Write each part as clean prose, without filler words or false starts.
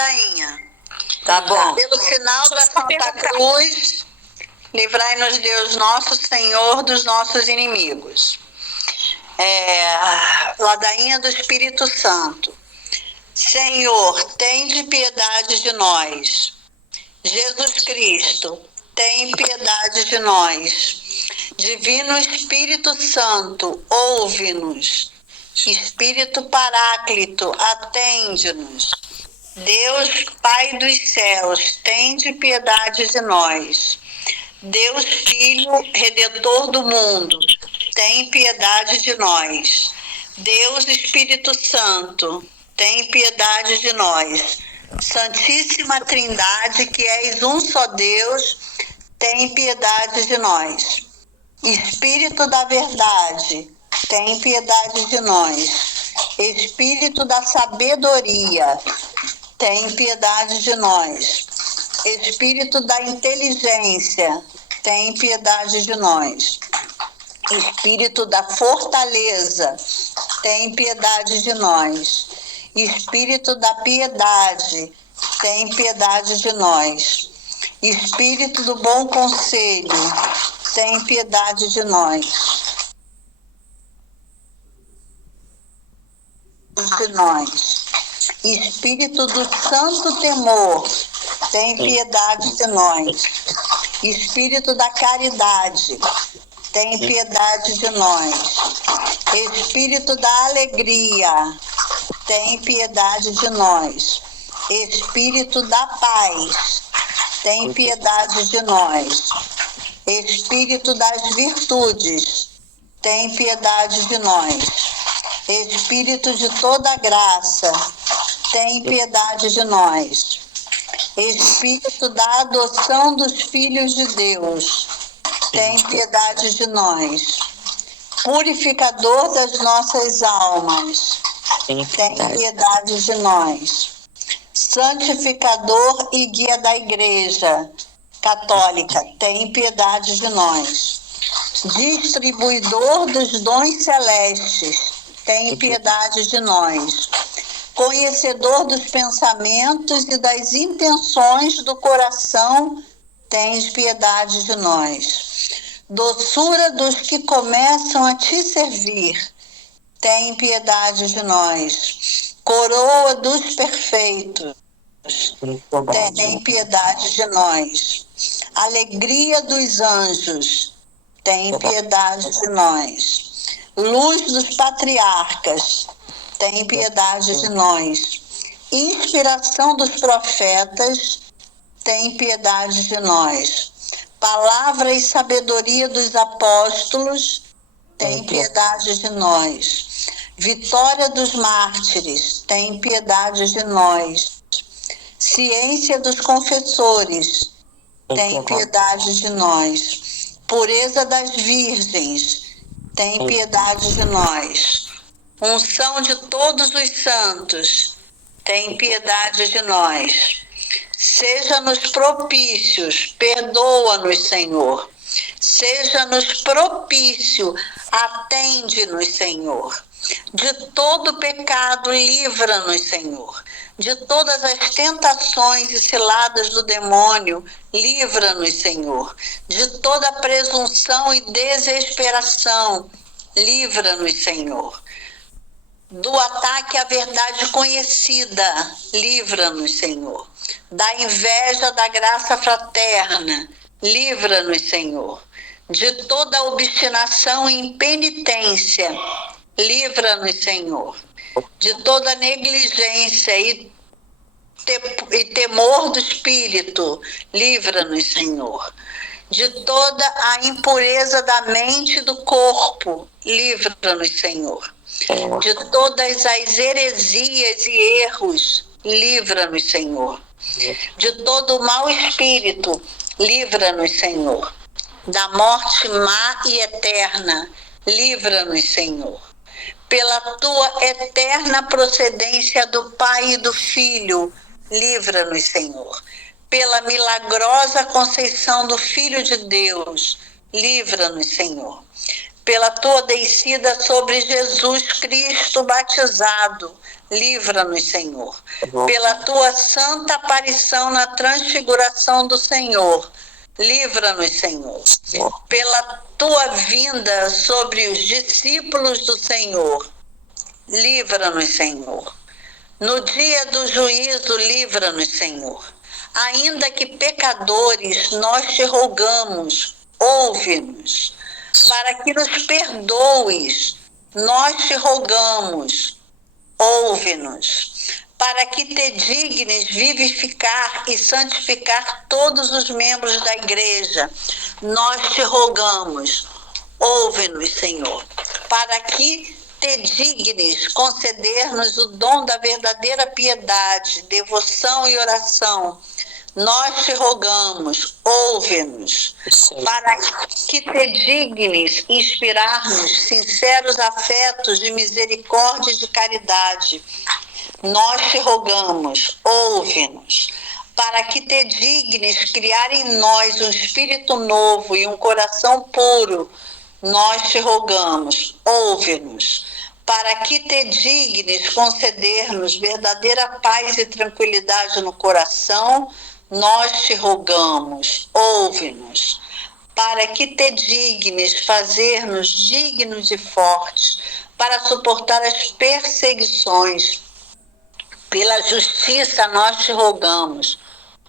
ladainha. Tá bom. Pelo sinal da Santa Cruz, livrai-nos Deus nosso Senhor dos nossos inimigos. Ladainha do Espírito Santo. Senhor, tende piedade de nós. Jesus Cristo, tem piedade de nós. Divino Espírito Santo, ouve-nos. Espírito Paráclito, atende-nos. Deus, Pai dos céus, tende piedade de nós. Deus, Filho, Redentor do mundo, tem piedade de nós. Deus, Espírito Santo, tem piedade de nós. Santíssima Trindade, que és um só Deus, tem piedade de nós. Espírito da verdade, tem piedade de nós. Espírito da sabedoria, tem piedade de nós. Espírito da inteligência, tem piedade de nós. Espírito da fortaleza, tem piedade de nós. Espírito da piedade, tem piedade de nós. Espírito do bom conselho, tem piedade de nós. Espírito do santo temor, tem piedade de nós. Espírito da caridade, tem piedade de nós. Espírito da alegria, tem piedade de nós. Espírito da paz, tem piedade de nós. Espírito das virtudes, tem piedade de nós. Espírito de toda graça, tem piedade de nós. Espírito da adoção dos filhos de Deus, tem piedade de nós. Purificador das nossas almas, tem piedade de nós. Santificador e guia da Igreja Católica, tem piedade de nós. Distribuidor dos dons celestes, tem piedade de nós. Conhecedor dos pensamentos e das intenções do coração, tens piedade de nós. Doçura dos que começam a te servir, tem piedade de nós. Coroa dos perfeitos, tem piedade de nós. Alegria dos anjos, tem piedade de nós. Luz dos patriarcas, tem piedade de nós. Inspiração dos profetas, tem piedade de nós. Palavra e sabedoria dos apóstolos, tem piedade de nós. Vitória dos mártires, tem piedade de nós. Ciência dos confessores, tem piedade de nós. Pureza das virgens, tem piedade de nós. Unção de todos os santos, tem piedade de nós. Seja-nos propícios, perdoa-nos, Senhor. Seja-nos propício, atende-nos, Senhor. De todo pecado, livra-nos, Senhor. De todas as tentações e ciladas do demônio, livra-nos, Senhor. De toda presunção e desesperação, livra-nos, Senhor. Do ataque à verdade conhecida, livra-nos, Senhor. Da inveja da graça fraterna, livra-nos, Senhor. De toda obstinação e impenitência, livra-nos, Senhor. De toda negligência e temor do espírito, livra-nos, Senhor. De toda a impureza da mente e do corpo, livra-nos, Senhor. De todas as heresias e erros, livra-nos, Senhor. De todo o mau espírito, livra-nos, Senhor. Da morte má e eterna, livra-nos, Senhor. Pela tua eterna procedência do Pai e do Filho, livra-nos, Senhor. Pela milagrosa conceição do Filho de Deus, livra-nos, Senhor. Pela tua descida sobre Jesus Cristo batizado, livra-nos, Senhor. Pela tua santa aparição na transfiguração do Senhor, livra-nos, Senhor. Pela tua vinda sobre os discípulos do Senhor, livra-nos, Senhor. No dia do juízo, livra-nos, Senhor. Ainda que pecadores, nós te rogamos, ouve-nos. Para que nos perdoes, nós te rogamos, ouve-nos. Para que te dignes vivificar e santificar todos os membros da igreja, nós te rogamos, ouve-nos, Senhor. Para que te dignes conceder-nos o dom da verdadeira piedade, devoção e oração, nós te rogamos, ouve-nos. Para que te dignes inspirar-nos sinceros afetos de misericórdia e de caridade, nós te rogamos, ouve-nos. Para que te dignes criar em nós um espírito novo e um coração puro, nós te rogamos, ouve-nos. Para que te dignes conceder-nos verdadeira paz e tranquilidade no coração, nós te rogamos, ouve-nos. Para que te dignes fazer-nos dignos e fortes, para suportar as perseguições. Pela justiça nós te rogamos,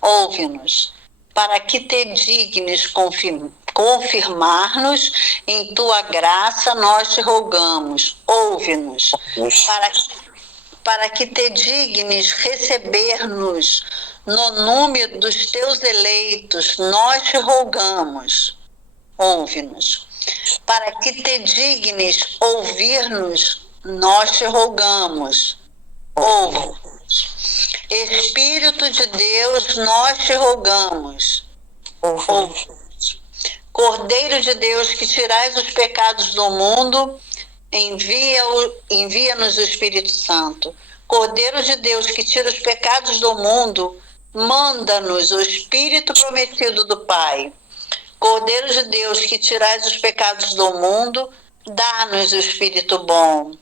ouve-nos. Para que te dignes confirmar-nos em tua graça, nós te rogamos, ouve-nos. Para que te dignes receber-nos no número dos teus eleitos, nós te rogamos, ouve-nos. Para que te dignes ouvir-nos, nós te rogamos, ouve-nos. Espírito de Deus, nós te rogamos, ouve-nos. Cordeiro de Deus, que tirais os pecados do mundo, envia-nos o Espírito Santo. Cordeiro de Deus, que tira os pecados do mundo, manda-nos o Espírito prometido do Pai. Cordeiro de Deus, que tirais os pecados do mundo, dá-nos o Espírito bom.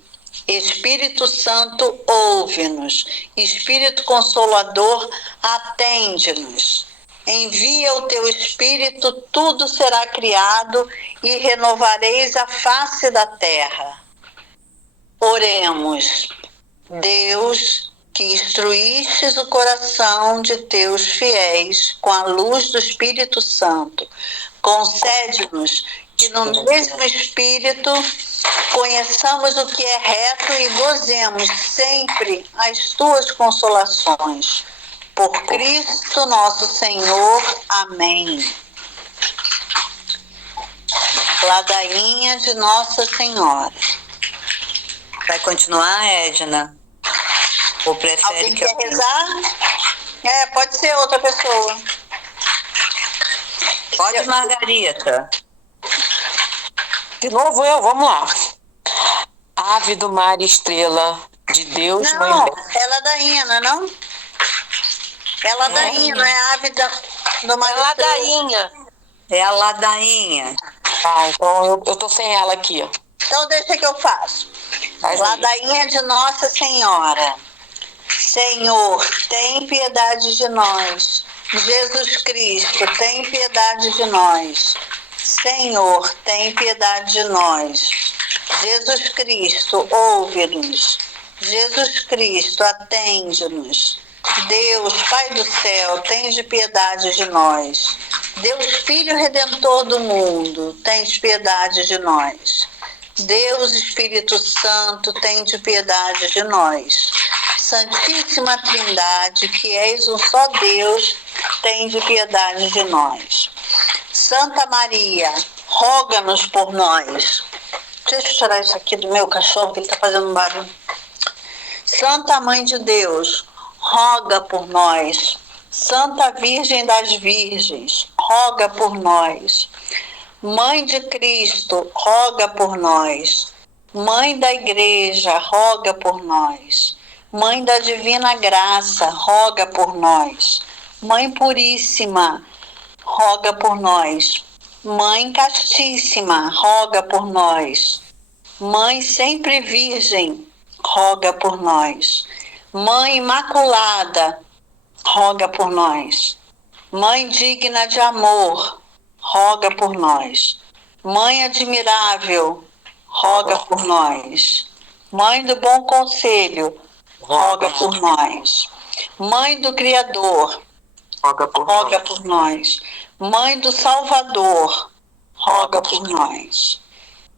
Espírito Santo, ouve-nos. Espírito Consolador, atende-nos. Envia o teu Espírito, tudo será criado e renovareis a face da terra. Oremos. Deus, que instruístes o coração de teus fiéis com a luz do Espírito Santo, concede-nos que no mesmo Espírito conheçamos o que é reto e gozemos sempre as tuas consolações. Por Cristo nosso Senhor. Amém. Ladainha de Nossa Senhora. Vai continuar, Edna? Ou prefere Alguém que quer rezar? Pode ser outra pessoa. Pode, Margarita. De novo eu, vamos lá. Ave do mar, estrela de Deus, Não, mãe. é ladainha, não é não? É ladainha, não é ave do mar. É ladainha. É a ladainha. Tá, então eu tô sem ela aqui, ó. Então deixa que eu faço. Ladainha de Nossa Senhora. Senhor, tem piedade de nós. Jesus Cristo, tem piedade de nós. Senhor, tem piedade de nós. Jesus Cristo, ouve-nos. Jesus Cristo, atende-nos. Deus, Pai do céu, tem de piedade de nós. Deus, Filho Redentor do mundo, tem de piedade de nós. Deus, Espírito Santo, tem de piedade de nós. Santíssima Trindade, que és um só Deus, tem de piedade de nós. Santa Maria, roga-nos por nós. Deixa eu tirar isso aqui do meu cachorro, que ele está fazendo um barulho. Santa Mãe de Deus, roga por nós. Santa Virgem das Virgens, roga por nós. Mãe de Cristo, roga por nós. Mãe da Igreja, roga por nós. Mãe da Divina Graça, roga por nós. Mãe Puríssima, roga por nós. Mãe Castíssima, roga por nós. Mãe Sempre Virgem, roga por nós. Mãe Imaculada, roga por nós. Mãe digna de amor, roga por nós. Mãe admirável, roga por nós. Mãe do bom conselho, roga por nós. Mãe do Criador, roga por nós. Mãe do Salvador, roga por nós.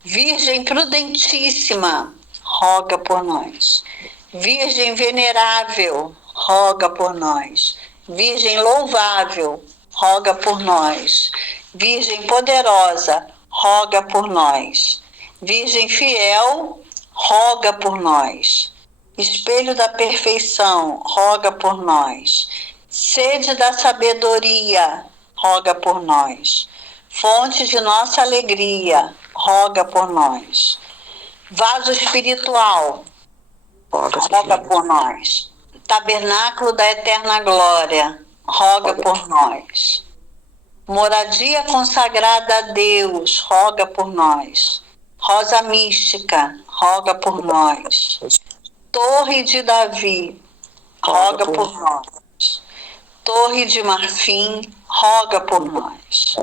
Virgem prudentíssima, roga por nós. Virgem venerável, roga por nós. Virgem louvável, roga por nós. Virgem poderosa, roga por nós. Virgem fiel, roga por nós. Espelho da perfeição, roga por nós. Sede da sabedoria, roga por nós. Fonte de nossa alegria, roga por nós. Vaso espiritual, roga por nós. Tabernáculo da eterna glória, roga por nós. Moradia consagrada a Deus, roga por nós. Rosa mística, roga por nós. Torre de Davi, roga por nós. Torre de marfim, roga por nós.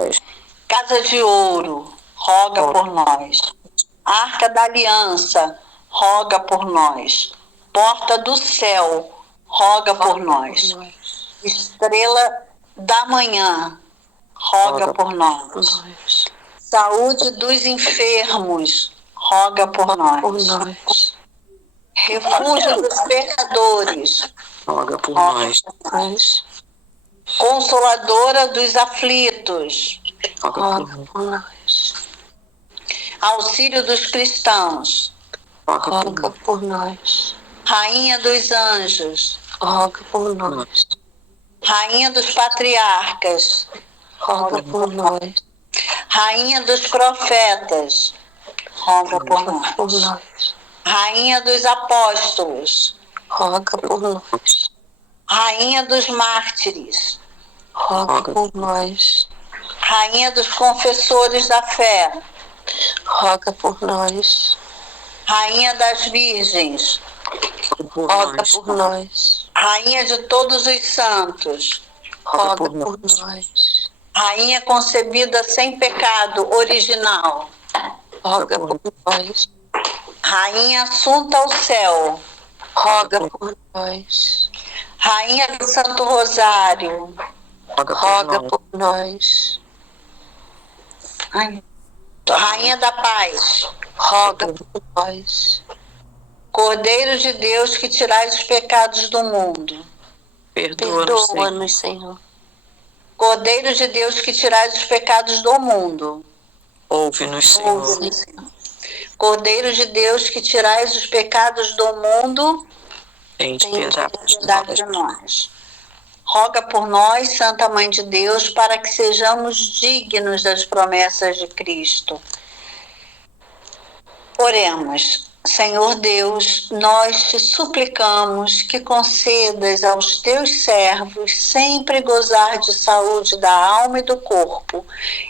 Casa de ouro, roga por nós. Arca da aliança, roga por nós. Porta do céu, roga por nós. Estrela da manhã, roga por nós. Saúde dos enfermos, roga por nós. Refúgio dos pecadores, Roga por nós. Consoladora dos aflitos, Roga por nós. Auxílio dos cristãos, Roga por nós. Rainha dos anjos, Roga por nós. Rainha dos patriarcas, Roga por nós. Rainha dos profetas, roga por Roga por nós. nós. Rainha dos apóstolos, Roga por nós. Rainha dos mártires, Roga por nós. Rainha dos confessores da fé, Roga por nós. Rainha das virgens, Roga por nós. Rainha de todos os santos, Roga por nós. Rainha concebida sem pecado original, Roga por nós. Rainha assunta ao céu, Roga por nós. Rainha do Santo Rosário, Roga por nós. Rainha da Paz, Roga por nós. Cordeiro de Deus que tirais os pecados do mundo, Perdoa-nos, Senhor. Cordeiro de Deus que tirais os pecados do mundo, Ouve-nos, Senhor. ouve-nos, Senhor. Cordeiro de Deus que tirais os pecados do mundo, Tem piedade de nós. Roga por nós, Santa Mãe de Deus, para que sejamos dignos das promessas de Cristo. Oremos. Senhor Deus, nós te suplicamos que concedas aos teus servos sempre gozar de saúde da alma e do corpo,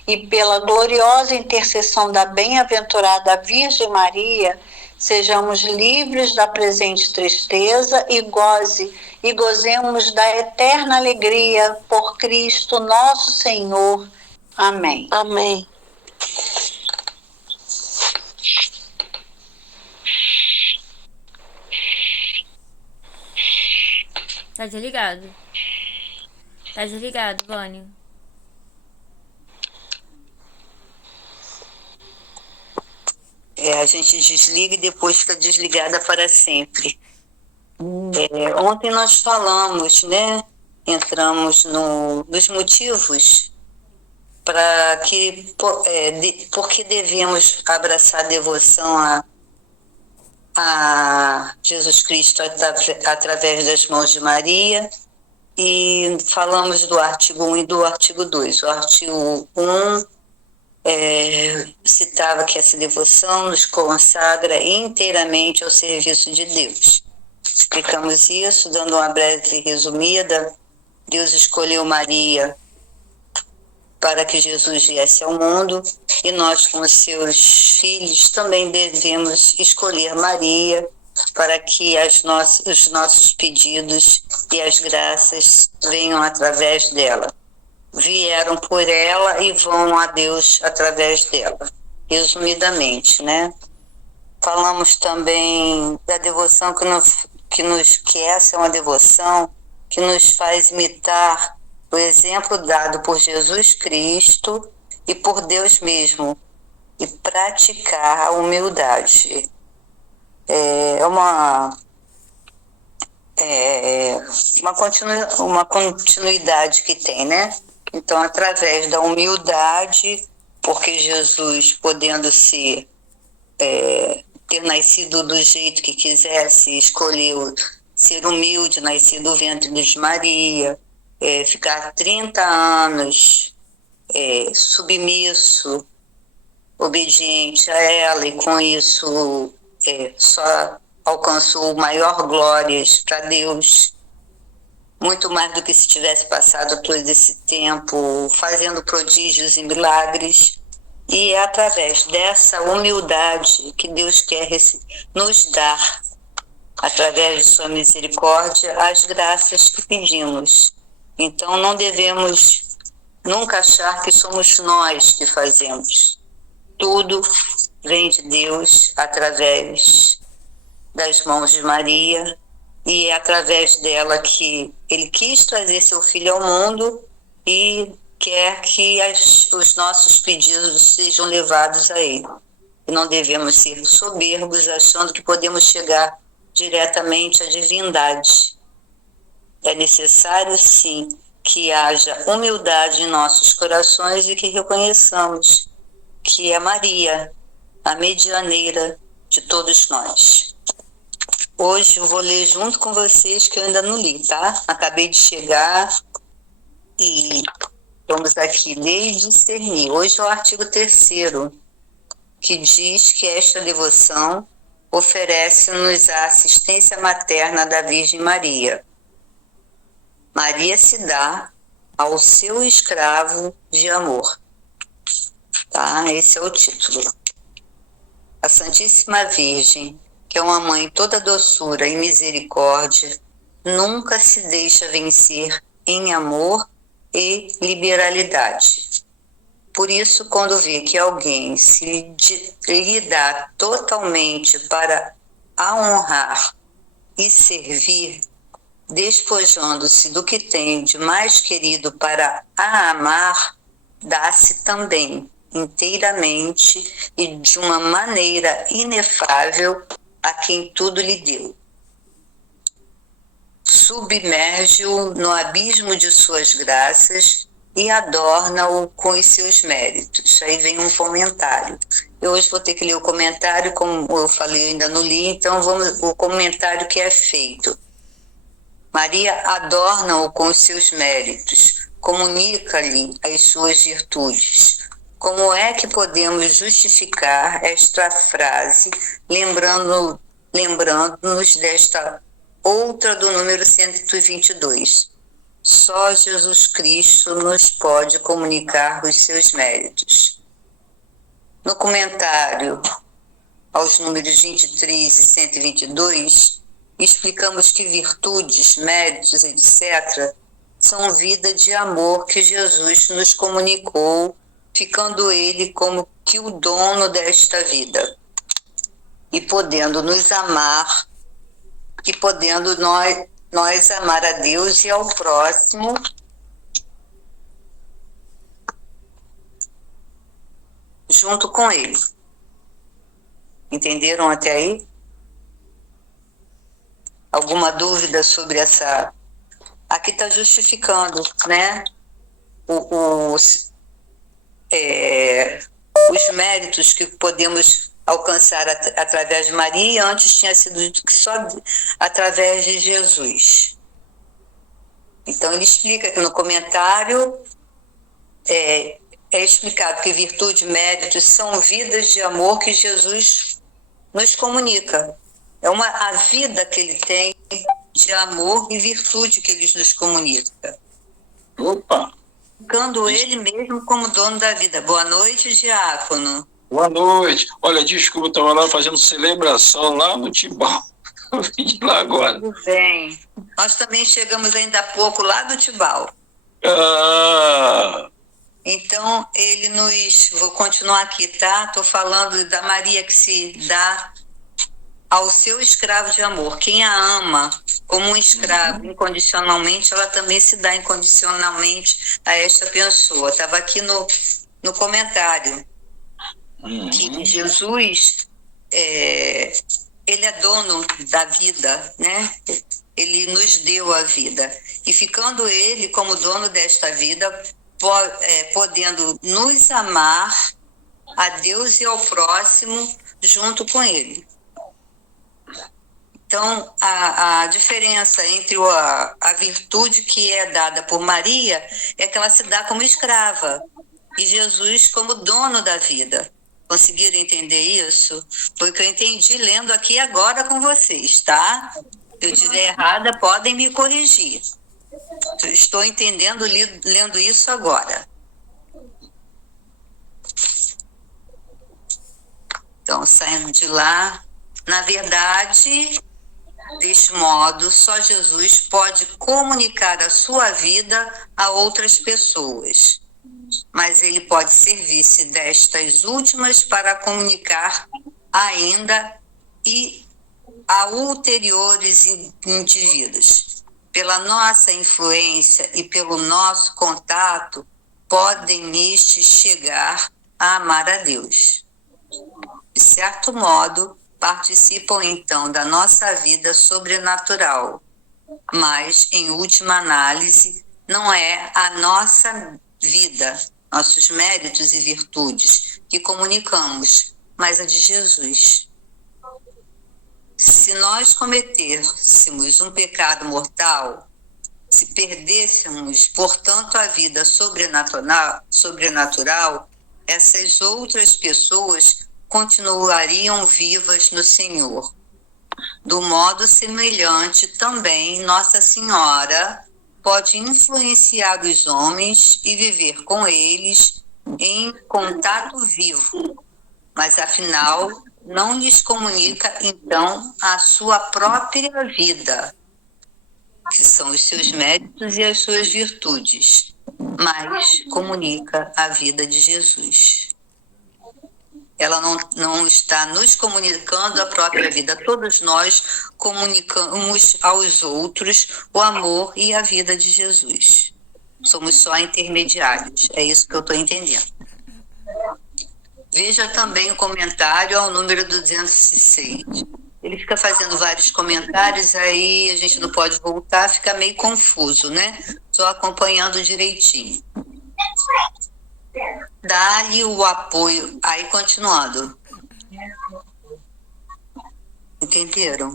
e pela gloriosa intercessão da bem-aventurada Virgem Maria, sejamos livres da presente tristeza e gozemos da eterna alegria por Cristo nosso Senhor. Amém. Amém. Tá desligado. Tá desligado, Vânia. A gente desliga e depois fica desligada para sempre. Ontem nós falamos, né? Entramos nos motivos para que, porque devemos abraçar a devoção a Jesus Cristo através das mãos de Maria, e falamos do artigo 1 e do artigo 2. O artigo 1 citava que essa devoção nos consagra inteiramente ao serviço de Deus. Explicamos isso, dando uma breve resumida. Deus escolheu Maria para que Jesus viesse ao mundo, e nós, como seus filhos, também devemos escolher Maria para que os nossos pedidos e as graças venham através dela. Vieram por ela e vão a Deus através dela. Resumidamente, né? Falamos também da devoção que essa é uma devoção que nos faz imitar o exemplo dado por Jesus Cristo e por Deus mesmo, e praticar a humildade. É uma continuidade que tem, né? Então, através da humildade, porque Jesus, podendo ter nascido do jeito que quisesse, escolheu ser humilde, nascer do ventre de Maria, ficar 30 anos submisso, obediente a ela, e com isso só alcançou maior glórias para Deus, muito mais do que se tivesse passado todo esse tempo fazendo prodígios e milagres. E é através dessa humildade que Deus quer nos dar, através de sua misericórdia, as graças que pedimos. Então não devemos nunca achar que somos nós que fazemos. Tudo vem de Deus através das mãos de Maria, e é através dela que ele quis trazer seu filho ao mundo e quer que os nossos pedidos sejam levados a ele. E não devemos ser soberbos achando que podemos chegar diretamente à divindade. É necessário, sim, que haja humildade em nossos corações e que reconheçamos que é Maria, a medianeira de todos nós. Hoje eu vou ler junto com vocês, que eu ainda não li, tá? Acabei de chegar e vamos aqui ler e discernir. Hoje é o artigo 3º, que diz que esta devoção oferece-nos a assistência materna da Virgem Maria. Maria se dá ao seu escravo de amor. Tá? Esse é o título. A Santíssima Virgem, que é uma mãe toda doçura e misericórdia, nunca se deixa vencer em amor e liberalidade. Por isso, quando vê que alguém lhe dá totalmente para a honrar e servir, despojando-se do que tem de mais querido para a amar, dá-se também inteiramente e de uma maneira inefável a quem tudo lhe deu. Submerge-o no abismo de suas graças e adorna-o com os seus méritos. Aí vem um comentário. Eu hoje vou ter que ler o comentário, como eu falei, eu ainda não li, então o comentário que é feito. Maria adorna-o com os seus méritos, comunica-lhe as suas virtudes. Como é que podemos justificar esta frase, lembrando-nos desta outra do número 122? Só Jesus Cristo nos pode comunicar os seus méritos. No comentário aos números 23 e 122, explicamos que virtudes, méritos, etc., são vida de amor que Jesus nos comunicou, ficando ele como que o dono desta vida, e podendo nos amar, e podendo nós amar a Deus e ao próximo, junto com ele. Entenderam até aí? Alguma dúvida sobre essa? Aqui está justificando, né? Os méritos que podemos alcançar através de Maria. Antes tinha sido dito que só através de Jesus. Então ele explica aqui no comentário, é explicado que virtude e méritos são vidas de amor que Jesus nos comunica. É a vida que ele tem de amor e virtude que ele nos comunica. Opa! Ficando ele mesmo como dono da vida. Boa noite, diácono. Boa noite. Olha, desculpa, eu estava lá fazendo celebração lá no Tibau. Fique lá agora. Tudo bem. Nós também chegamos ainda há pouco lá do Tibau. Ah, Então, vou continuar aqui, tá? Estou falando da Maria que se dá ao seu escravo de amor. Quem a ama como um escravo incondicionalmente, ela também se dá incondicionalmente a esta pessoa. Estava aqui no comentário que Jesus, ele é dono da vida, né? Ele nos deu a vida. E ficando ele como dono desta vida, podendo nos amar a Deus e ao próximo junto com ele. Então, a diferença entre a virtude que é dada por Maria é que ela se dá como escrava e Jesus como dono da vida. Conseguiram entender isso? Foi o que eu entendi lendo aqui agora com vocês, tá? Se eu estiver errada, podem me corrigir. Estou entendendo lendo isso agora. Então, saindo de lá, na verdade, deste modo, só Jesus pode comunicar a sua vida a outras pessoas. Mas ele pode servir-se destas últimas para comunicar ainda e a ulteriores indivíduos. Pela nossa influência e pelo nosso contato, podem estes chegar a amar a Deus. De certo modo, participam então da nossa vida sobrenatural, mas, em última análise, não é a nossa vida, nossos méritos e virtudes que comunicamos, mas a de Jesus. Se nós cometêssemos um pecado mortal, se perdêssemos, portanto, a vida sobrenatural, essas outras pessoas continuariam vivas no Senhor. Do modo semelhante, também Nossa Senhora pode influenciar os homens e viver com eles em contato vivo, mas afinal não lhes comunica então a sua própria vida, que são os seus méritos e as suas virtudes, mas comunica a vida de Jesus. Ela não está nos comunicando a própria vida. Todos nós comunicamos aos outros o amor e a vida de Jesus. Somos só intermediários. É isso que eu estou entendendo. Veja também o comentário ao número 206. Ele fica fazendo vários comentários, aí a gente não pode voltar, fica meio confuso, né? Estou acompanhando direitinho. Dá-lhe o apoio. Aí, continuando. Entenderam?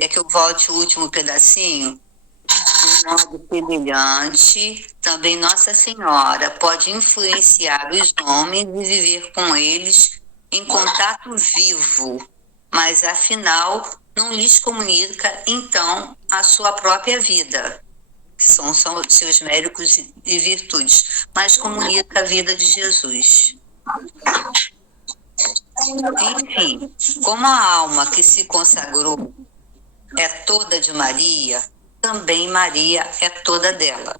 É que eu volte o último pedacinho. De modo semelhante, também Nossa Senhora pode influenciar os homens e viver com eles em contato vivo, mas afinal não lhes comunica então a sua própria vida, que são seus méritos e virtudes, mas comunica a vida de Jesus. Enfim, como a alma que se consagrou é toda de Maria, também Maria é toda dela.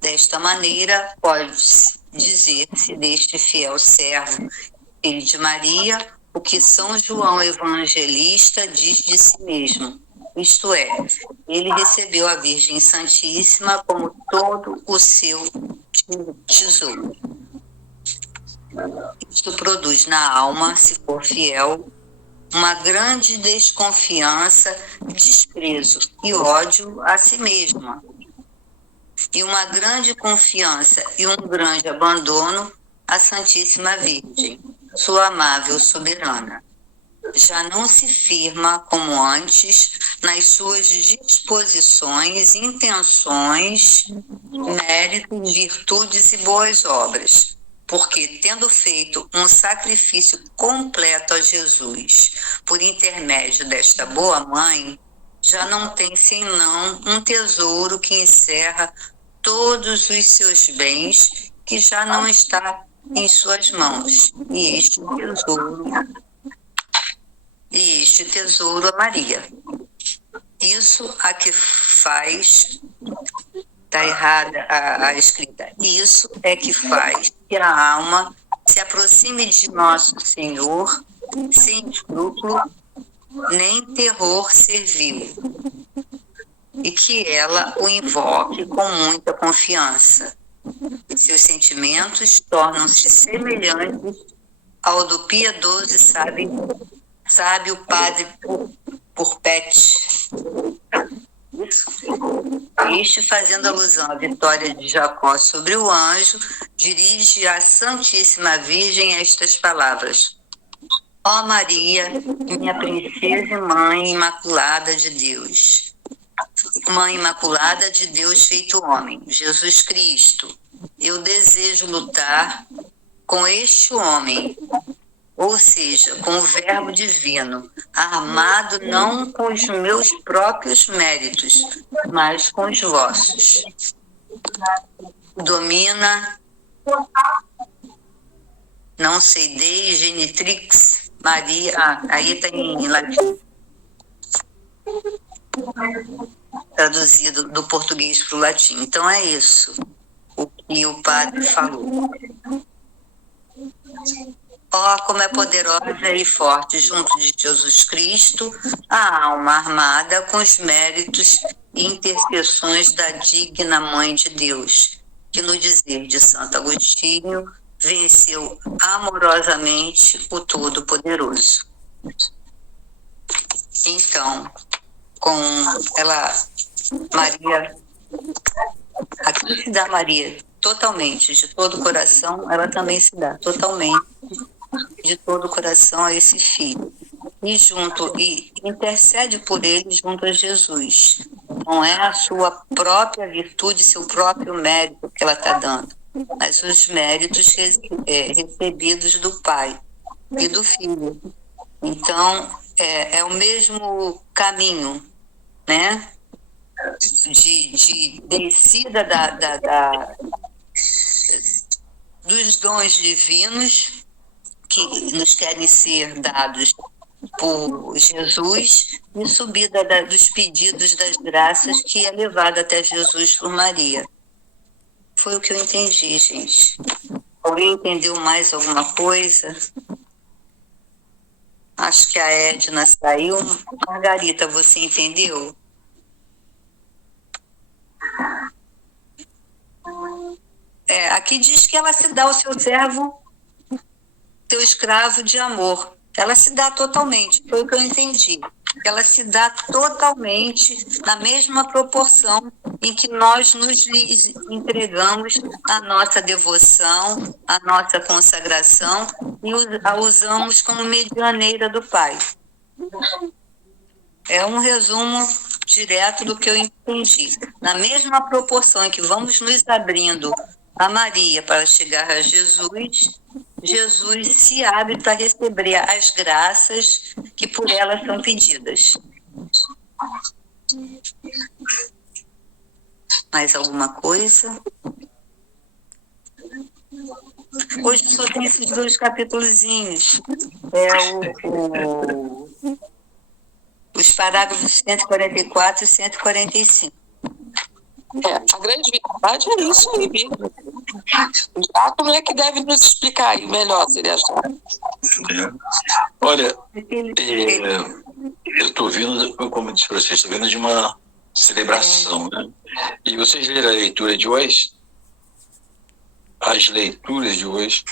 Desta maneira, pode-se dizer-se deste fiel servo, filho de Maria, o que São João Evangelista diz de si mesmo. Isto é, ele recebeu a Virgem Santíssima como todo o seu tesouro. Isto produz na alma, se for fiel, uma grande desconfiança, desprezo e ódio a si mesma, e uma grande confiança e um grande abandono à Santíssima Virgem, sua amável soberana. Já não se firma como antes nas suas disposições, intenções, méritos, virtudes e boas obras, porque, tendo feito um sacrifício completo a Jesus por intermédio desta boa mãe, já não tem senão um tesouro que encerra todos os seus bens, que já não está em suas mãos. E este tesouro e este tesouro a Maria. Isso a que faz, está errada a escrita, isso é que faz que a alma se aproxime de nosso Senhor sem escrúpulo nem terror servil, e que ela o invoque com muita confiança. Seus sentimentos tornam-se semelhantes ao do piedoso e sábio padre Purpete. Este, fazendo alusão à vitória de Jacó sobre o anjo, dirige à Santíssima Virgem estas palavras: Ó Maria, minha princesa e Mãe Imaculada de Deus, Mãe Imaculada de Deus feito homem, Jesus Cristo, eu desejo lutar com este homem, ou seja, com o Verbo Divino, armado não com os meus próprios méritos, mas com os vossos. Domina, não sei, Dei Genitrix, Maria, aí está em latim, traduzido do português para o latim. Então é isso o que o padre falou. Ó, como é poderosa e forte junto de Jesus Cristo a alma armada com os méritos e intercessões da digna Mãe de Deus, que no dizer de Santo Agostinho venceu amorosamente o Todo-Poderoso. Então, com ela, Maria, aqui se dá Maria totalmente, de todo o coração, ela também se dá totalmente de todo o coração a esse filho. E intercede por ele junto a Jesus. Não é a sua própria virtude, seu próprio mérito que ela está dando, mas os méritos recebidos do Pai e do Filho. Então, é o mesmo caminho, né? De descida dos dons divinos que nos querem ser dados por Jesus e subida dos pedidos das graças que é levada até Jesus por Maria. Foi o que eu entendi, gente. Alguém entendeu mais alguma coisa? Acho que a Edna saiu. Margarita, você entendeu? Aqui diz que ela se dá ao seu servo, teu escravo de amor. Ela se dá totalmente, foi o que eu entendi. Ela se dá totalmente na mesma proporção em que nós nos entregamos a nossa devoção, a nossa consagração e a usamos como medianeira do Pai. É um resumo direto do que eu entendi. Na mesma proporção em que vamos nos abrindo a Maria para chegar a Jesus, Jesus se abre para receber as graças que por ela são pedidas. Mais alguma coisa? Hoje só tem esses 2 capítulozinhos. Os parágrafos 144 e 145. A grande verdade é isso aí mesmo. O Diácono é que deve nos explicar aí melhor, se ele achar. Olha, eu estou vindo, como eu disse para vocês, estou vindo de uma celebração, né? E vocês leram a leitura de hoje? As leituras de hoje?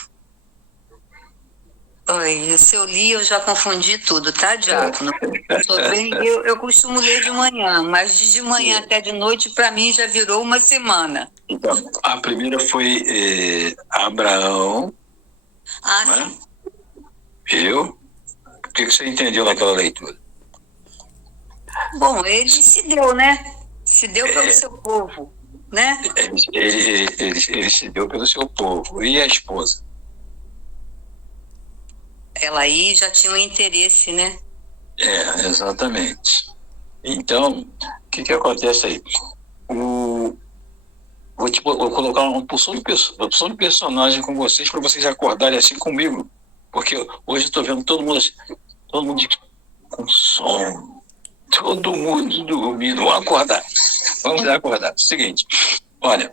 Oi, se eu li, eu já confundi tudo, tá, Diácono? Eu costumo ler de manhã, mas de manhã até de noite, para mim, já virou uma semana. Então, a primeira foi Abraão. Né? Sim. Viu? O que você entendeu naquela leitura? Bom, ele se deu, né? Se deu pelo seu povo, né? Ele se deu pelo seu povo. E a esposa? Ela aí já tinha um interesse, né? Exatamente. Então, o que acontece aí? Vou colocar uma opção de personagem com vocês para vocês acordarem assim comigo. Porque hoje eu estou vendo todo mundo com sono. Todo mundo dormindo. Vamos acordar. Vamos acordar. Seguinte, olha,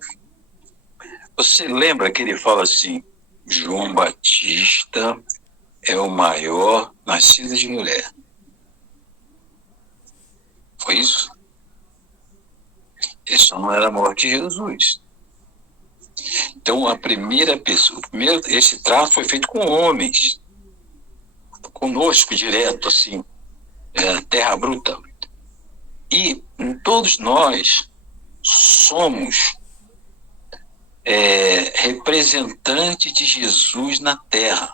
você lembra que ele fala assim, João Batista é o maior nascido de mulher. Foi isso? Isso não era a morte de Jesus. Então, a primeira pessoa, esse trato foi feito com homens, conosco direto, assim, terra bruta. E todos nós somos representantes de Jesus na terra.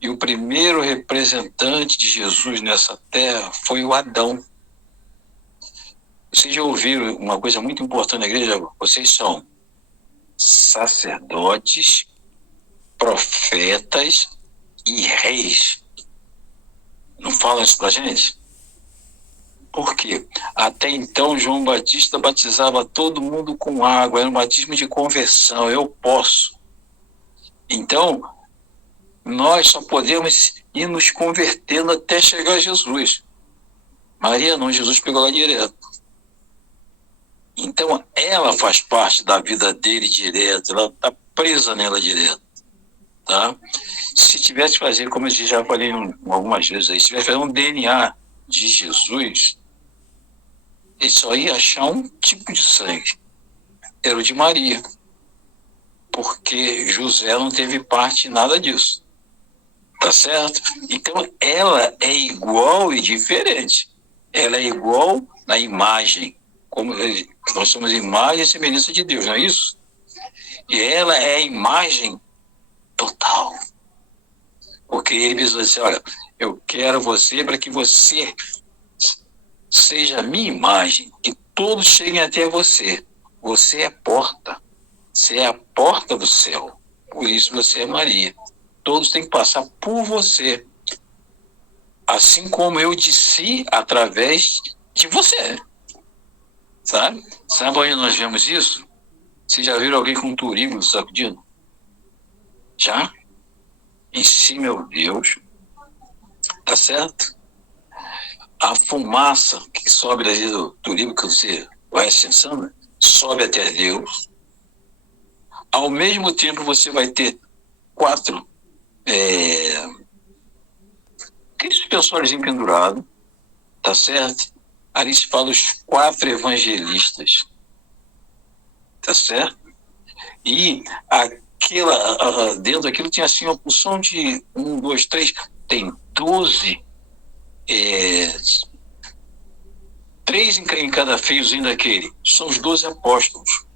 E o primeiro representante de Jesus nessa terra foi o Adão. Vocês já ouviram uma coisa muito importante na igreja? Vocês são sacerdotes, profetas e reis. Não falam isso pra gente? Por quê? Até então, João Batista batizava todo mundo com água, era um batismo de conversão, eu posso. Então, nós só podemos ir nos convertendo até chegar a Jesus. Maria não, Jesus pegou lá direto. Então, ela faz parte da vida dele direto, ela está presa nela direto. Tá? Se tivesse que fazer, como eu já falei algumas vezes aí, se tivesse que fazer um DNA de Jesus, ele só ia achar um tipo de sangue. Era o de Maria. Porque José não teve parte em nada disso. Tá certo? Então, ela é igual e diferente. Ela é igual na imagem. Como nós somos imagem e semelhança de Deus, não é isso? E ela é a imagem total. Porque ele diz assim, olha, eu quero você para que você seja a minha imagem, que todos cheguem até você. Você é a porta. Você é a porta do céu. Por isso você é Maria. Todos têm que passar por você. Assim como eu desci através de você. Sabe? Sabe onde nós vemos isso? Vocês já viram alguém com um turíbulo sacudindo? Já? Em si, meu Deus. Tá certo? A fumaça que sobe dali do turíbulo que você vai ascensando, sobe até Deus. Ao mesmo tempo, você vai ter 4 aqueles pessoas pendurados, tá certo? Ali se fala os 4 evangelistas, tá certo? E dentro daquilo tinha assim uma porção de 1, 2, 3, tem 12, 3 em cada fiozinho daquele, são os 12 apóstolos.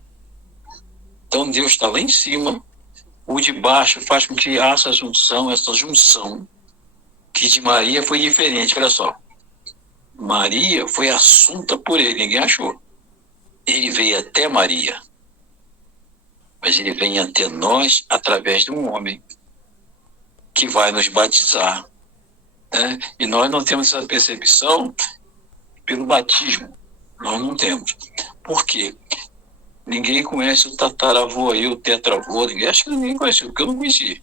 Então Deus está lá em cima, o de baixo faz com que haja essa junção, que de Maria foi diferente, olha só. Maria foi assunta por ele, ninguém achou. Ele veio até Maria, mas ele vem até nós através de um homem que vai nos batizar. Né? E nós não temos essa percepção pelo batismo. Nós não temos. Por quê? Ninguém conhece o tataravô aí, o tetravô, acho que ninguém conheceu, porque eu não conheci.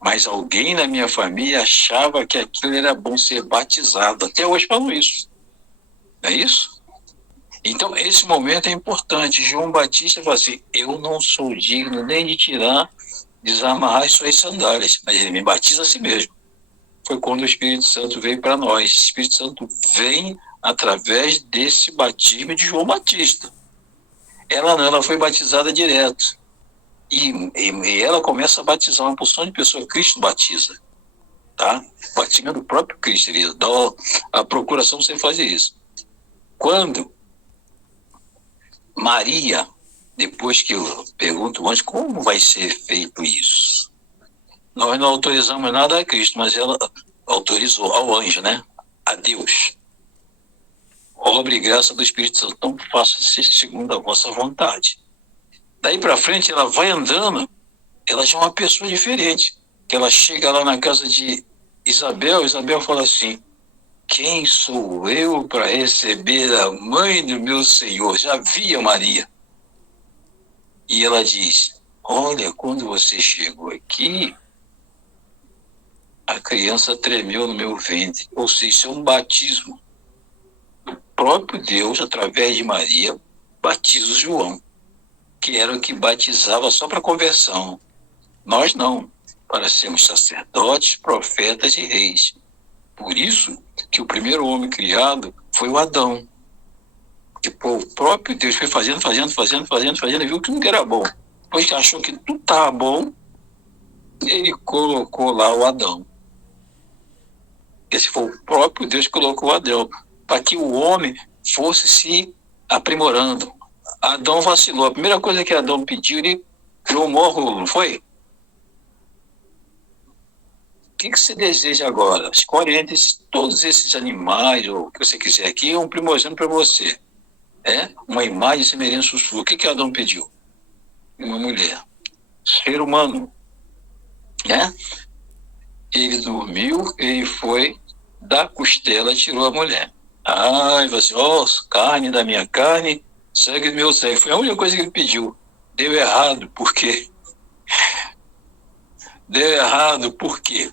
Mas alguém na minha família achava que aquilo era bom ser batizado. Até hoje falam isso. Não é isso? Então, esse momento é importante. João Batista fala assim, eu não sou digno nem de tirar, desamarrar as suas sandálias, mas ele me batiza a si mesmo. Foi quando o Espírito Santo veio para nós. O Espírito Santo vem através desse batismo de João Batista. Ela não, ela foi batizada direto. E ela começa a batizar uma porção de pessoas. Cristo batiza. Tá? Batismo do próprio Cristo. Ele dá a procuração para você fazer isso. Quando Maria, depois que eu pergunto antes, como vai ser feito isso? Nós não autorizamos nada a Cristo, mas ela autorizou ao anjo, né? A Deus. Obra e graça do Espírito Santo. Então faça-se segundo a vossa vontade. Daí para frente ela vai andando, ela já é uma pessoa diferente. Que ela chega lá na casa de Isabel fala assim, quem sou eu para receber a mãe do meu Senhor? Já via Maria. E ela diz, olha, quando você chegou aqui, a criança tremeu no meu ventre. Ou seja, isso é um batismo. O próprio Deus, através de Maria, batiza João, que era o que batizava só para conversão. Nós não, para sermos sacerdotes, profetas e reis. Por isso que o primeiro homem criado foi o Adão. Tipo, o próprio Deus foi fazendo, e viu que não era bom. Depois que achou que tudo estava bom, ele colocou lá o Adão. Esse foi o próprio Deus que colocou o Adão, para que o homem fosse se aprimorando. Adão vacilou. A primeira coisa que Adão pediu, ele criou um maior rolo, não foi? O que você deseja agora? Escolhe entre todos esses animais, ou o que você quiser aqui, um primogênito para você. Uma imagem e semelhança sua. O que Adão pediu? Uma mulher. Ser humano. Ele dormiu, ele foi da costela, tirou a mulher. E você, carne da minha carne, sangue do meu sangue. Foi a única coisa que ele pediu. Deu errado, por quê? Deu errado, por quê?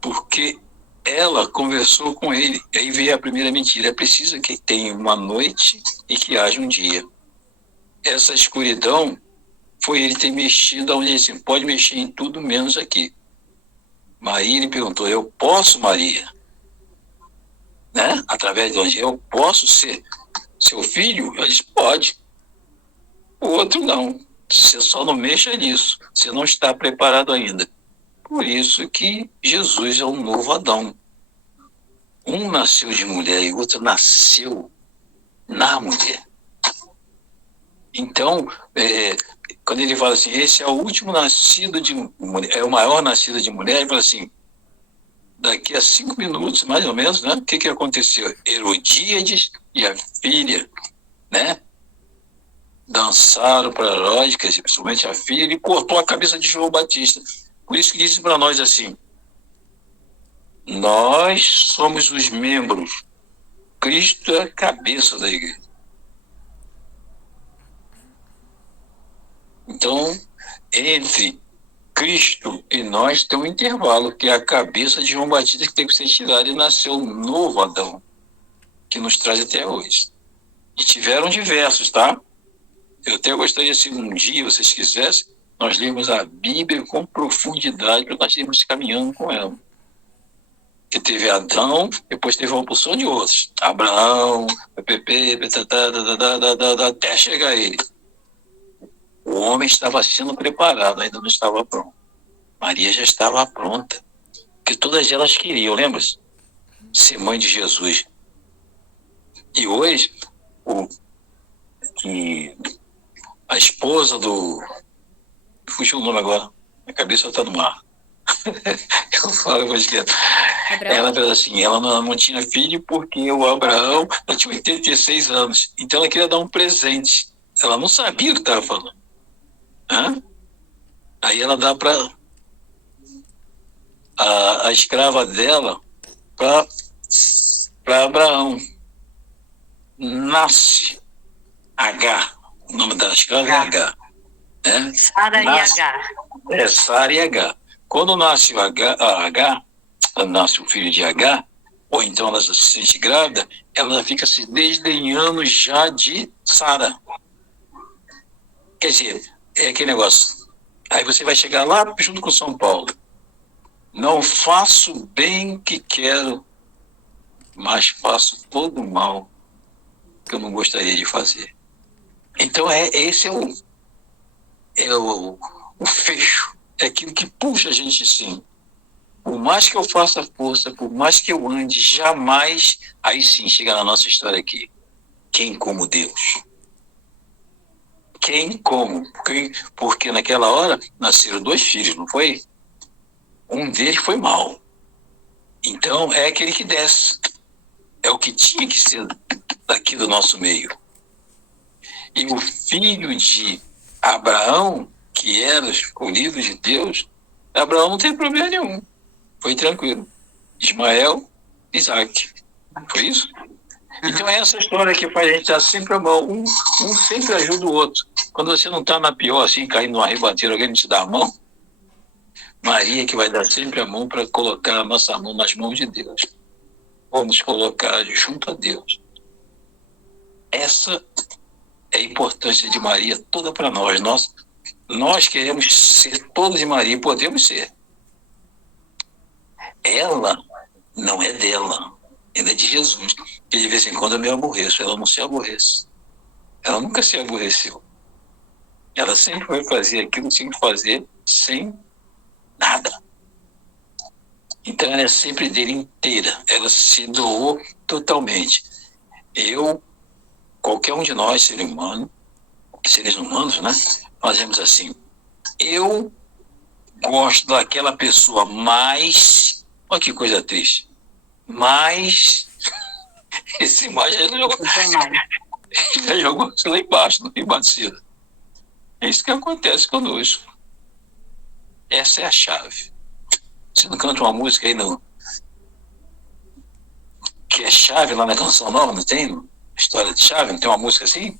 Porque ela conversou com ele. E aí veio a primeira mentira. É preciso que tenha uma noite e que haja um dia. Essa escuridão foi ele ter mexido onde ele disse, pode mexer em tudo menos aqui. Maria lhe perguntou, eu posso, Maria? Através de onde eu posso ser seu filho? Ela disse, pode. O outro não. Você só não mexa nisso. Você não está preparado ainda. Por isso que Jesus é um novo Adão. Um nasceu de mulher e o outro nasceu na mulher. Então, quando ele fala assim, esse é o último nascido de mulher, é o maior nascido de mulher, ele fala assim, daqui a 5 minutos, mais ou menos, o que aconteceu? Herodíades e a filha, dançaram para Herodes, principalmente a filha, ele cortou a cabeça de João Batista. Por isso que dizem para nós assim, nós somos os membros, Cristo é a cabeça da igreja. Então, entre Cristo e nós tem um intervalo, que é a cabeça de João Batista que tem que ser tirada, e nasceu um novo Adão, que nos traz até hoje. E tiveram diversos, tá? Eu até gostaria, se um dia vocês quisessem, nós lemos a Bíblia com profundidade, para nós irmos caminhando com ela. Que teve Adão, depois teve uma porção de outros. Abraão, até chegar a ele. O homem estava sendo preparado, ainda não estava pronto. Maria já estava pronta. Porque todas elas queriam, lembra-se? Ser mãe de Jesus. E hoje, a esposa do... Fugiu o nome agora. Minha cabeça está no mar. Eu falo, mas que ela fez assim, ela não tinha filho porque o Abraão tinha 86 anos. Então ela queria dar um presente. Ela não sabia o que estava falando. Aí ela dá para a escrava dela para Abraão. Nasce Agar. O nome da escrava é Agar. Sara e Agar. Sara e Agar. Quando nasce Agar, nasce o filho de Agar, ou então ela se sente grávida, ela fica se desdenhando já de Sara. Quer dizer, é aquele negócio. Aí você vai chegar lá junto com São Paulo. Não faço o bem que quero, mas faço todo o mal que eu não gostaria de fazer. Então esse é o fecho. É aquilo que puxa a gente sim. Por mais que eu faça força, por mais que eu ande, jamais, aí sim chega na nossa história aqui. Quem como Deus? Quem como? Porque naquela hora nasceram 2 filhos, não foi? Um deles foi mau. Então é aquele que desce. É o que tinha que ser daqui do nosso meio. E o filho de Abraão, que era escolhido de Deus, Abraão não teve problema nenhum. Foi tranquilo. Ismael, Isaac. Foi isso? Então é essa história que faz a gente estar sempre a mão. Um sempre ajuda o outro. Quando você não está na pior, assim, caindo numa ribanceira, alguém te dá a mão, Maria que vai dar sempre a mão para colocar a nossa mão nas mãos de Deus. Vamos colocar junto a Deus. Essa é a importância de Maria toda para nós. Nós queremos ser todos de Maria, podemos ser. Ela não é dela, ela é de Jesus. E de vez em quando eu me aborreço, ela não se aborrece. Ela nunca se aborreceu. Ela sempre vai fazer aquilo que tinha que fazer sem nada. Então ela é sempre dele inteira. Ela se doou totalmente. Qualquer um de nós, seres humanos, né? Fazemos assim. Eu gosto daquela pessoa mais... Olha que coisa triste. Mais... Esse mais já jogou lá embaixo, no ribanceiro. É isso que acontece conosco. Essa é a chave. Você não canta uma música aí, não? Que é chave lá na Canção Nova, não tem? História de chave, não tem uma música assim?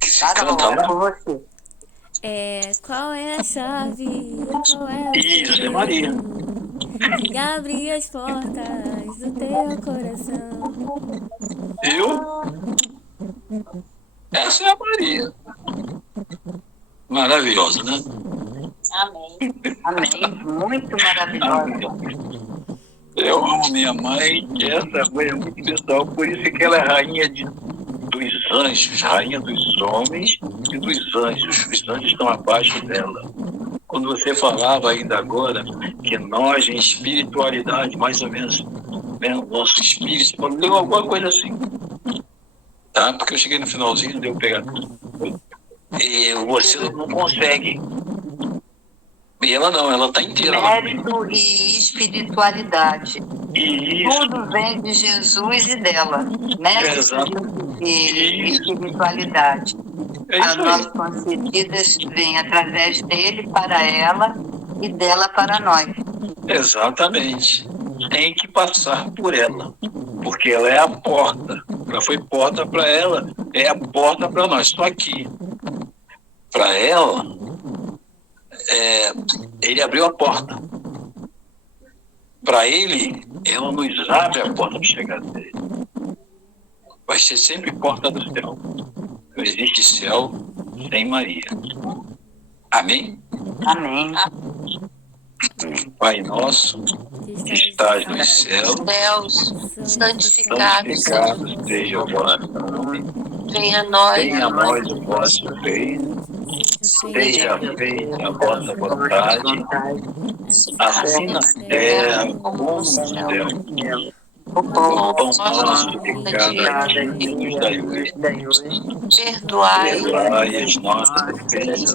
Que se canta lá? Qual é a chave? Qual é Isso, é Maria. que abre as portas do teu coração? Essa é a Maria. Maravilhosa, né? Amém. Muito maravilhosa. Eu amo minha mãe, e essa coisa é muito pessoal, por isso que ela é rainha dos anjos, rainha dos homens e dos anjos. Os anjos estão abaixo dela. Quando você falava ainda agora que nós, em espiritualidade, mais ou menos, né, o nosso espírito, deu alguma coisa assim. Tá? Porque eu cheguei no finalzinho, deu pegar tudo. E você não consegue. E ela não, ela está inteira lá. Mérito e espiritualidade. Isso. Tudo vem de Jesus e dela. Mérito e espiritualidade. As nós concedidas vêm através dele para ela e dela para nós. Exatamente. Tem que passar por ela, porque ela é a porta. Ela foi porta para ela, é a porta para nós. Só que, para ela, ele abriu a porta. Para ele, ela nos abre a porta para chegar dele. Vai ser sempre porta do céu. Não existe céu sem Maria. Amém? Amém. Pai nosso, que estás nos céus, Santificado seja o vosso nome. venha a nós. Venha a nós o vosso reino. Seja feita a vossa vontade, assim na terra como no céu. O pão nosso de cada dia nos dai hoje. Perdoai as nossas ofensas,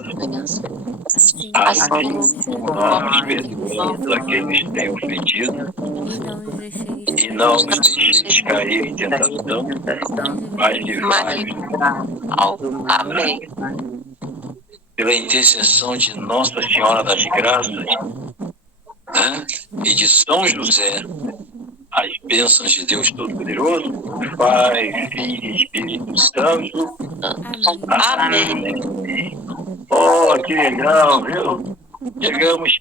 assim como nós perdoamos a quem nos tem ofendido. E não nos deixeis cair em tentação, mas livrai-nos do mal. Amém. Pela intercessão de Nossa Senhora das Graças, né, e de São José, as bênçãos de Deus Todo-Poderoso, Pai, Filho e Espírito Santo. Amém. Oh, que legal, viu? Chegamos